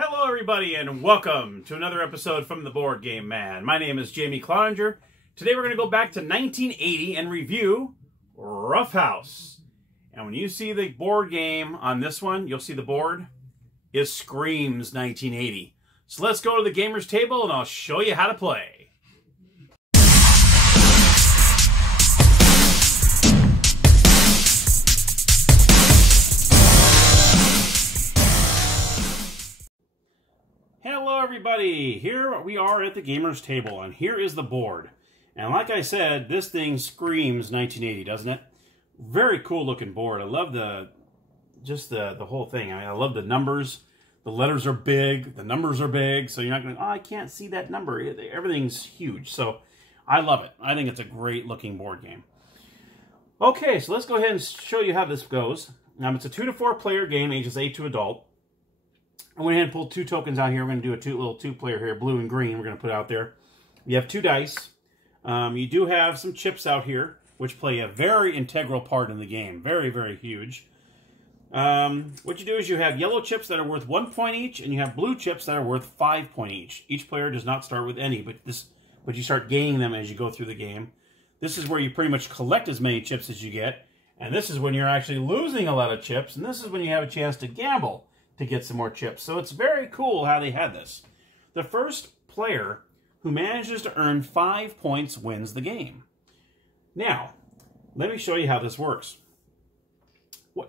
Hello everybody and welcome to another episode from the Board Game Man. My name is Jamie Cloninger. Today we're going to go back to 1980 and review Ruffhouse. And when you see the board game on this one, you'll see the board. It screams 1980. So let's go to the gamer's table and I'll show you how to play. Hello everybody, here we are at the gamer's table and here is the board. And like I said, this thing screams 1980, doesn't it? Very cool looking board. I love the whole thing. I love the numbers. The letters are big, the numbers are big, so you're not going to, oh, I can't see that number. Everything's huge, so I love it. I think it's a great looking board game. Okay, so let's go ahead and show you how this goes. It's a 2 to 4 player game, ages 8 to adult. I went ahead and pulled 2 tokens out here. We're going to do a little 2-player here, blue and green. We're going to put out there. You have 2 dice. You do have some chips out here, which play a very integral part in the game. Very, very huge. What you do is you have yellow chips that are worth 1 point each, and you have blue chips that are worth 5 points each. Each player does not start with any, but you start gaining them as you go through the game. This is where you pretty much collect as many chips as you get, and this is when you're actually losing a lot of chips, and this is when you have a chance to gamble to get some more chips. So it's very cool how they had this. The first player who manages to earn 5 points wins the game. Now, let me show you how this works.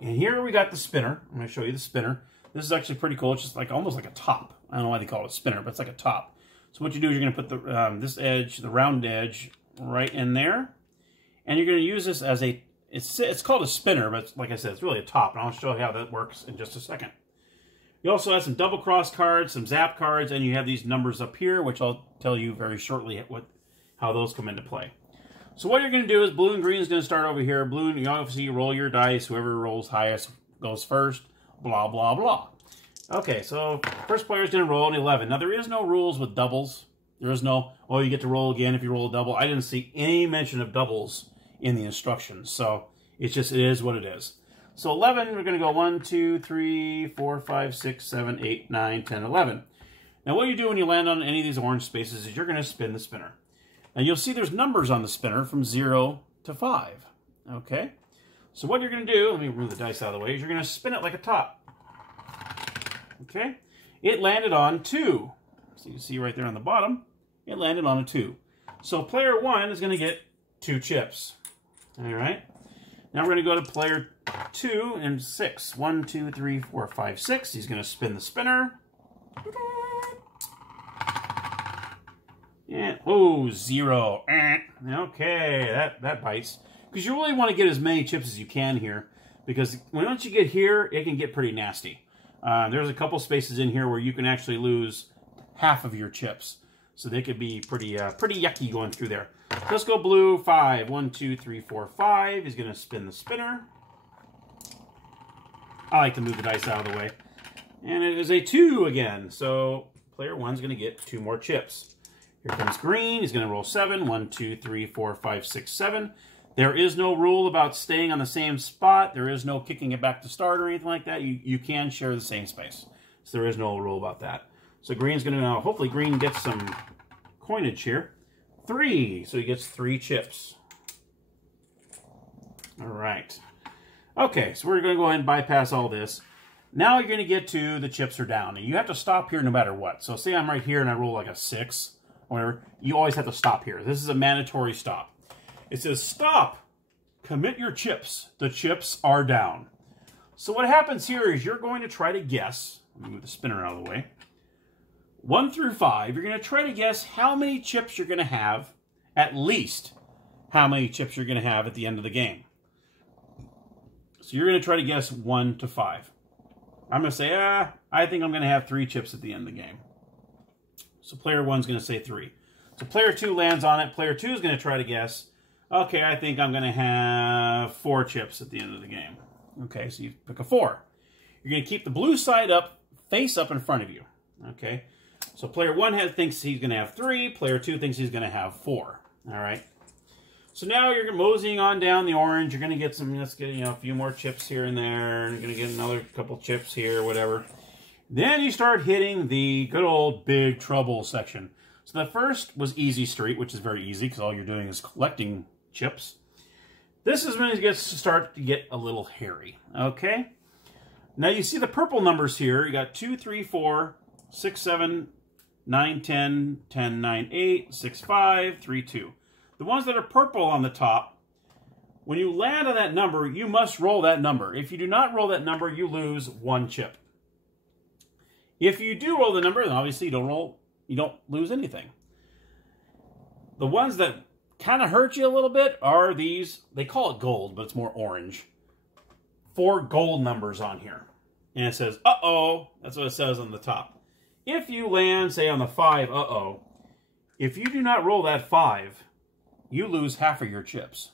And here we got the spinner. I'm going to show you the spinner. This is actually pretty cool. It's just like almost like a top. I don't know why they call it a spinner, but it's like a top. So what you do is you're going to put the this edge, the round edge, right in there. And you're going to use this as a, it's called a spinner, but like I said, it's really a top. And I'll show you how that works in just a second. You also have some double cross cards, some zap cards, and you have these numbers up here, which I'll tell you very shortly how those come into play. So what you're going to do is blue and green is going to start over here. Blue, you obviously roll your dice. Whoever rolls highest goes first. Blah, blah, blah. Okay, so first player is going to roll an 11. Now, there is no rules with doubles. There is no, oh, you get to roll again if you roll a double. I didn't see any mention of doubles in the instructions. So it's just, it is what it is. So 11, we're going to go 1, 2, 3, 4, 5, 6, 7, 8, 9, 10, 11. Now what you do when you land on any of these orange spaces is you're going to spin the spinner. Now you'll see there's numbers on the spinner from 0 to 5. Okay? So what you're going to do, let me move the dice out of the way, is you're going to spin it like a top. Okay? It landed on 2. So you see right there on the bottom, it landed on a 2. So player 1 is going to get 2 chips. All right? Now we're going to go to player 2 and 6. 1, 2, 3, 4, 5, 6. He's going to spin the spinner. And, oh, 0. Okay, that bites. Because you really want to get as many chips as you can here. Because once you get here, it can get pretty nasty. There's a couple spaces in here where you can actually lose half of your chips. So they could be pretty yucky going through there. Let's go blue, 5. 1, 2, 3, 4, 5. He's going to spin the spinner. I like to move the dice out of the way. And it is a 2 again. So player 1's going to get 2 more chips. Here comes green. He's going to roll 7. 1, 2, 3, 4, 5, 6, 7. There is no rule about staying on the same spot. There is no kicking it back to start or anything like that. You can share the same space. So there is no rule about that. So green's going to now, hopefully green gets some coinage here. 3. So he gets 3 chips. All right. Okay, so we're going to go ahead and bypass all this. Now you're going to get to the chips are down. And you have to stop here no matter what. So say I'm right here and I roll like a 6 or whatever. You always have to stop here. This is a mandatory stop. It says, stop. Commit your chips. The chips are down. So what happens here is you're going to try to guess. Let me move the spinner out of the way. 1 through 5, you're going to try to guess how many chips you're going to have, at least how many chips you're going to have at the end of the game. So you're going to try to guess 1 to 5. I'm going to say, I think I'm going to have 3 chips at the end of the game. So player 1's going to say 3. So player 2 lands on it. Player 2 is going to try to guess, okay, I think I'm going to have 4 chips at the end of the game. Okay, so you pick a 4. You're going to keep the blue side up, face up in front of you. Okay. So player 1 thinks he's going to have 3. Player 2 thinks he's going to have 4. All right. So now you're moseying on down the orange. You're going to get some, let's get, a few more chips here and there. And you're going to get another couple chips here, whatever. Then you start hitting the good old Big Trouble section. So the first was Easy Street, which is very easy because all you're doing is collecting chips. This is when it gets to start to get a little hairy, okay? Now you see the purple numbers here. You got 2, 3, 4, 6, 7, 9, 10, 10, 9, 8, 6, 5, 3, 2. The ones that are purple on the top, when you land on that number, you must roll that number. If you do not roll that number, you lose 1 chip. If you do roll the number, then obviously you don't lose anything. The ones that kind of hurt you a little bit are these. They call it gold, but it's more orange. 4 gold numbers on here. And it says, uh-oh. That's what it says on the top. If you land, say, on the 5, uh-oh. If you do not roll that 5, you lose half of your chips.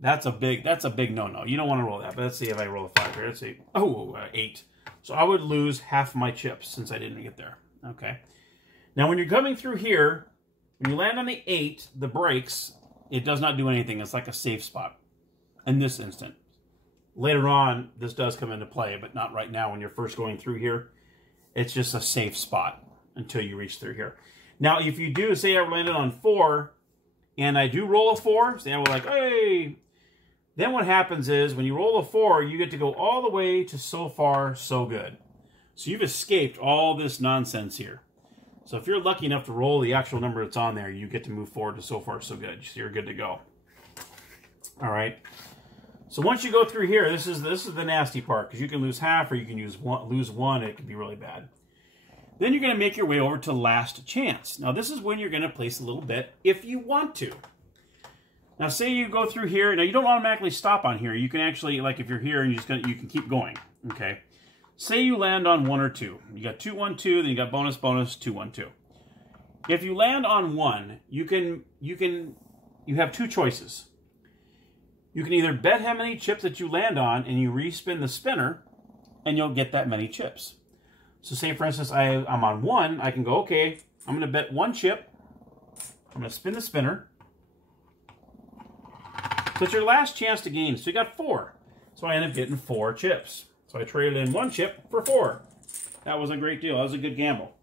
That's a big no-no. You don't want to roll that. But let's see if I roll a 5 here. Let's see. Oh, 8. So I would lose half my chips since I didn't get there. Okay. Now, when you're coming through here, when you land on the 8, the brakes, it does not do anything. It's like a safe spot in this instant. Later on, this does come into play, but not right now when you're first going through here. It's just a safe spot until you reach through here. Now, if you do, say I landed on 4, and I do roll a 4, say I'm like, hey. Then what happens is, when you roll a 4, you get to go all the way to so far, so good. So you've escaped all this nonsense here. So if you're lucky enough to roll the actual number that's on there, you get to move forward to so far, so good. So you're good to go. All right. So once you go through here, this is the nasty part, because you can lose half or you can lose 1. It could be really bad. Then you're going to make your way over to Last Chance. Now this is when you're going to place a little bet if you want to. Now say you go through here. Now you don't automatically stop on here. You can actually, like if you're here and you can keep going. Okay. Say you land on 1 or 2. You got 2, 1, 2. Then you got bonus, bonus, 2, 1, 2. If you land on 1, you have 2 choices. You can either bet how many chips that you land on, and you respin the spinner, and you'll get that many chips. So say, for instance, I'm on 1. I can go, okay, I'm going to bet 1 chip. I'm going to spin the spinner. So it's your last chance to gain. So you got 4. So I end up getting 4 chips. So I traded in 1 chip for 4. That was a great deal. That was a good gamble.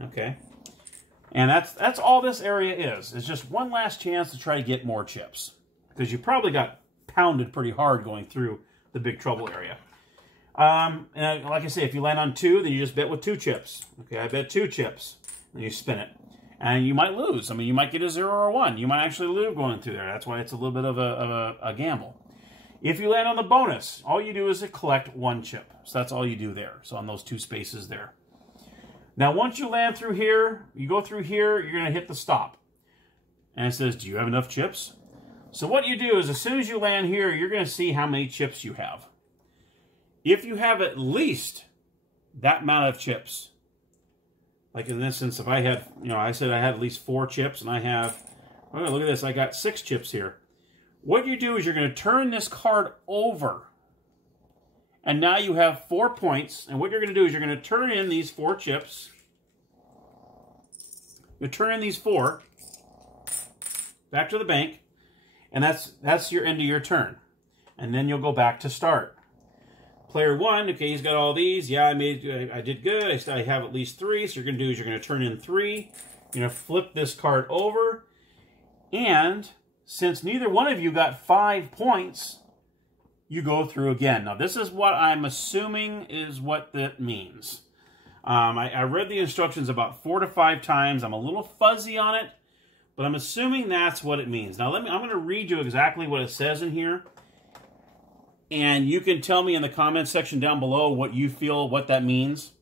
Okay. And that's all this area is. It's just one last chance to try to get more chips. Because you probably got pounded pretty hard going through the Big Trouble area. And like I say, if you land on 2, then you just bet with 2 chips. Okay, I bet 2 chips. And you spin it. And you might lose. I mean, you might get a 0 or 1. You might actually lose going through there. That's why it's a little bit of a gamble. If you land on the bonus, all you do is collect 1 chip. So that's all you do there. So on those 2 spaces there. Now, once you land through here, you go through here, you're going to hit the stop. And it says, do you have enough chips? So what you do is, as soon as you land here, you're going to see how many chips you have. If you have at least that amount of chips, like in this instance, if I had, I said I had at least 4 chips, and I have, oh, look at this, I got 6 chips here. What you do is you're going to turn this card over. And now you have 4 points. And what you're going to do is you're going to turn in these 4 chips. You turn in these 4 back to the bank. And that's your end of your turn. And then you'll go back to start. Player 1, okay, he's got all these. Yeah, I did good. I have at least 3. So you're going to do is you're going to turn in 3. You're going to flip this card over. And since neither one of you got 5 points, you go through again. Now, this is what I'm assuming is what that means. I read the instructions about 4 to 5 times. I'm a little fuzzy on it, but I'm assuming that's what it means. Now, I'm going to read you exactly what it says in here, and you can tell me in the comments section down below what you feel what that means.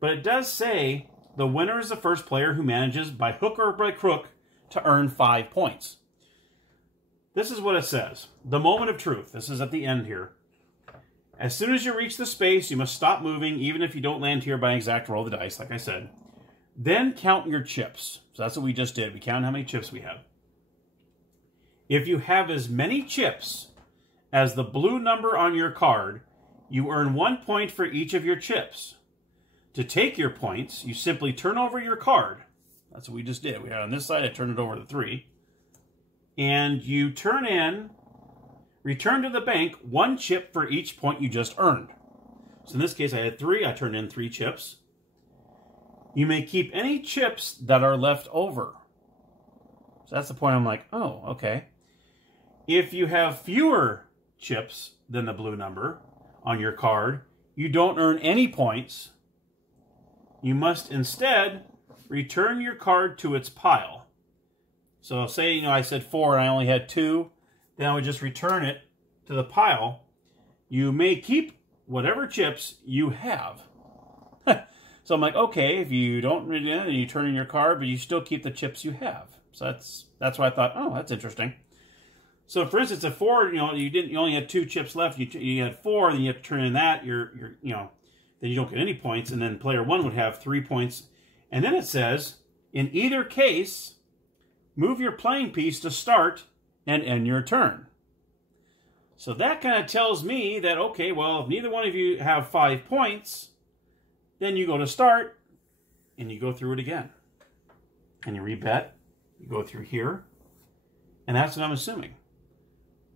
But it does say the winner is the first player who manages by hook or by crook to earn 5 points. This is what it says. The moment of truth. This is at the end here. As soon as you reach the space, you must stop moving, even if you don't land here by exact roll of the dice, like I said. Then count your chips. So that's what we just did. We counted how many chips we have. If you have as many chips as the blue number on your card, you earn 1 point for each of your chips. To take your points, you simply turn over your card. That's what we just did. We had on this side, I turned it over to 3. And you return to the bank 1 chip for each point you just earned. So in this case, I had 3. I turned in 3 chips. You may keep any chips that are left over. So that's the point. I'm like, oh, okay. If you have fewer chips than the blue number on your card, you don't earn any points. You must instead return your card to its pile. So say, I said 4 and I only had 2, then I would just return it to the pile. You may keep whatever chips you have. So I'm like, okay, if you don't read it, you turn in your card, but you still keep the chips you have. So that's why I thought, oh, that's interesting. So for instance, at 4, you only had 2 chips left. You had 4, then you have to turn in that. Then you don't get any points, and then player 1 would have 3 points. And then it says, in either case, move your playing piece to start and end your turn. So that kind of tells me that, okay, well, if neither one of you have 5 points, then you go to start, and you go through it again. And you rebet, you go through here, and that's what I'm assuming.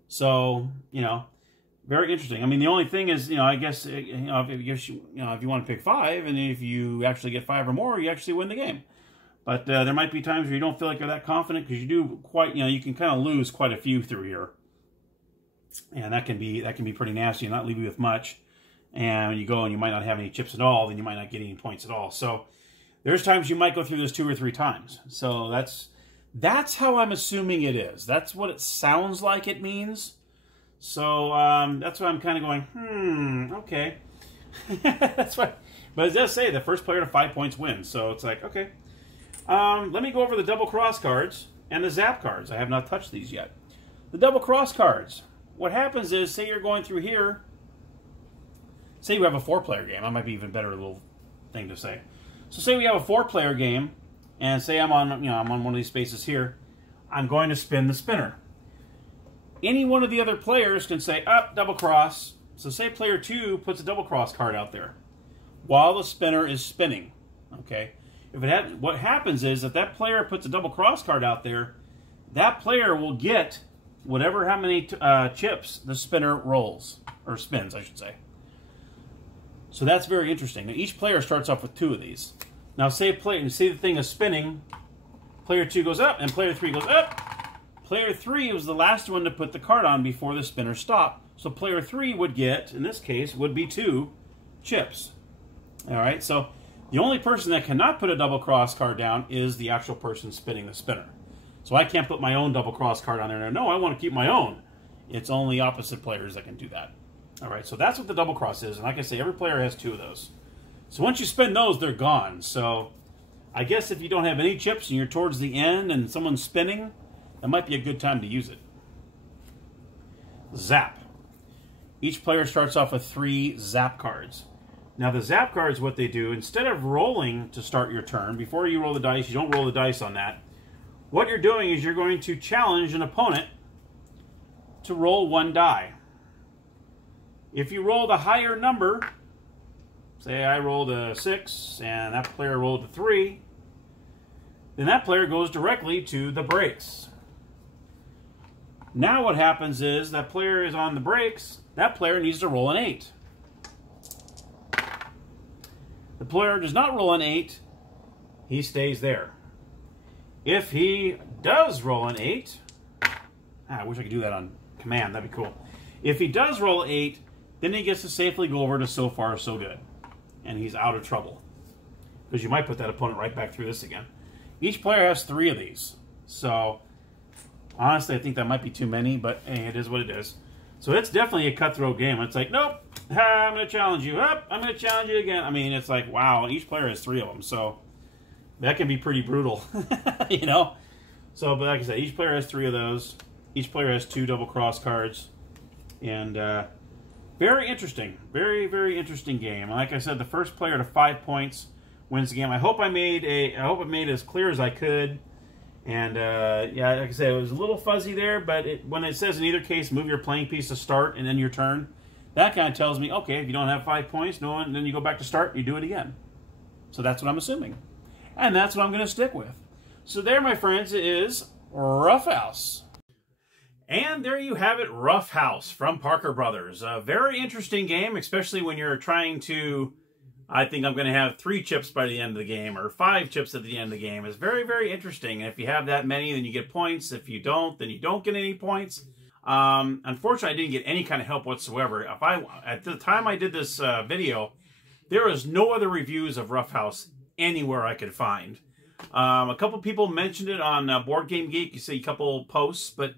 So, very interesting. I mean, the only thing is, I guess, if you want to pick 5, and if you actually get 5 or more, you actually win the game. But there might be times where you don't feel like you're that confident, because you do quite, you can kind of lose quite a few through here. And that can be pretty nasty and not leave you with much. And when you go and you might not have any chips at all, then you might not get any points at all. So there's times you might go through this 2 or 3 times. So that's how I'm assuming it is. That's what it sounds like it means. So that's why I'm kind of going, okay. That's why. But it does say the first player to 5 points wins. So it's like, okay. Let me go over the double cross cards and the zap cards. I have not touched these yet. The double cross cards. What happens is, say you're going through here. Say you have a 4-player game. That might be even better little thing to say. So say we have a 4-player game, and say I'm on one of these spaces here. I'm going to spin the spinner. Any one of the other players can say, up, double cross. So say player 2 puts a double cross card out there while the spinner is spinning. Okay. What happens is, if that player puts a double cross card out there, that player will get how many chips the spinner rolls, or spins, I should say. So that's very interesting. Now, each player starts off with 2 of these. Now, say the thing is spinning, player 2 goes up, and player 3 goes up. Player 3 was the last one to put the card on before the spinner stopped. So player 3 would get, in this case, would be 2 chips. All right, so the only person that cannot put a double cross card down is the actual person spinning the spinner. So I can't put my own double cross card on there. No, I want to keep my own. It's only opposite players that can do that. All right, so that's what the double cross is. And like I say, every player has 2 of those. So once you spin those, they're gone. So I guess if you don't have any chips and you're towards the end and someone's spinning, that might be a good time to use it. Zap. Each player starts off with 3 zap cards. Now the zap cards, what they do, instead of rolling to start your turn, before you roll the dice, you don't roll the dice on that. What you're doing is you're going to challenge an opponent to roll 1 die. If you roll the higher number, say I rolled a 6 and that player rolled a 3, then that player goes directly to the brakes. Now what happens is that player is on the brakes, that player needs to roll an 8. The player does not roll an 8, he stays there. If he does roll an 8, I wish I could do that on command, that'd be cool. If he does roll 8, then he gets to safely go over to so far, so good. And he's out of trouble. Because you might put that opponent right back through this again. Each player has 3 of these. So, honestly, I think that might be too many, but hey, it is what it is. So it's definitely a cutthroat game. It's like, nope, I'm going to challenge you. I'm going to challenge you again. I mean, it's like, wow, each player has 3 of them. So that can be pretty brutal, So, but like I said, each player has 3 of those. Each player has 2 double cross cards. And very interesting. Very, very interesting game. Like I said, the first player to 5 points wins the game. I hope I made it as clear as I could. And yeah, like I said, it was a little fuzzy there, but when it says in either case, move your playing piece to start and then your turn, that kind of tells me, okay, if you don't have 5 points, then you go back to start, you do it again. So that's what I'm assuming. And that's what I'm going to stick with. So there, my friends, is Ruffhouse. And there you have it, Ruffhouse from Parker Brothers. A very interesting game, especially when you're trying to... I think I'm going to have 3 chips by the end of the game, or 5 chips at the end of the game. It's very, very interesting. And if you have that many, then you get points. If you don't, then you don't get any points. Unfortunately, I didn't get any kind of help whatsoever. At the time I did this video, there was no other reviews of Ruffhouse anywhere I could find. A couple people mentioned it on Board Game Geek. You see a couple posts, but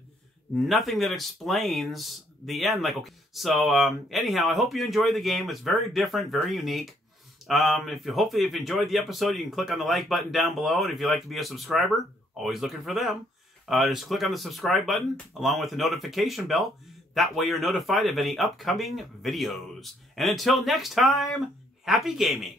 nothing that explains the end. Like, okay. So anyhow, I hope you enjoyed the game. It's very different, very unique. Hopefully if you enjoyed the episode, you can click on the like button down below. And if you'd like to be a subscriber, always looking for them. Just click on the subscribe button along with the notification bell. That way you're notified of any upcoming videos. And until next time, happy gaming!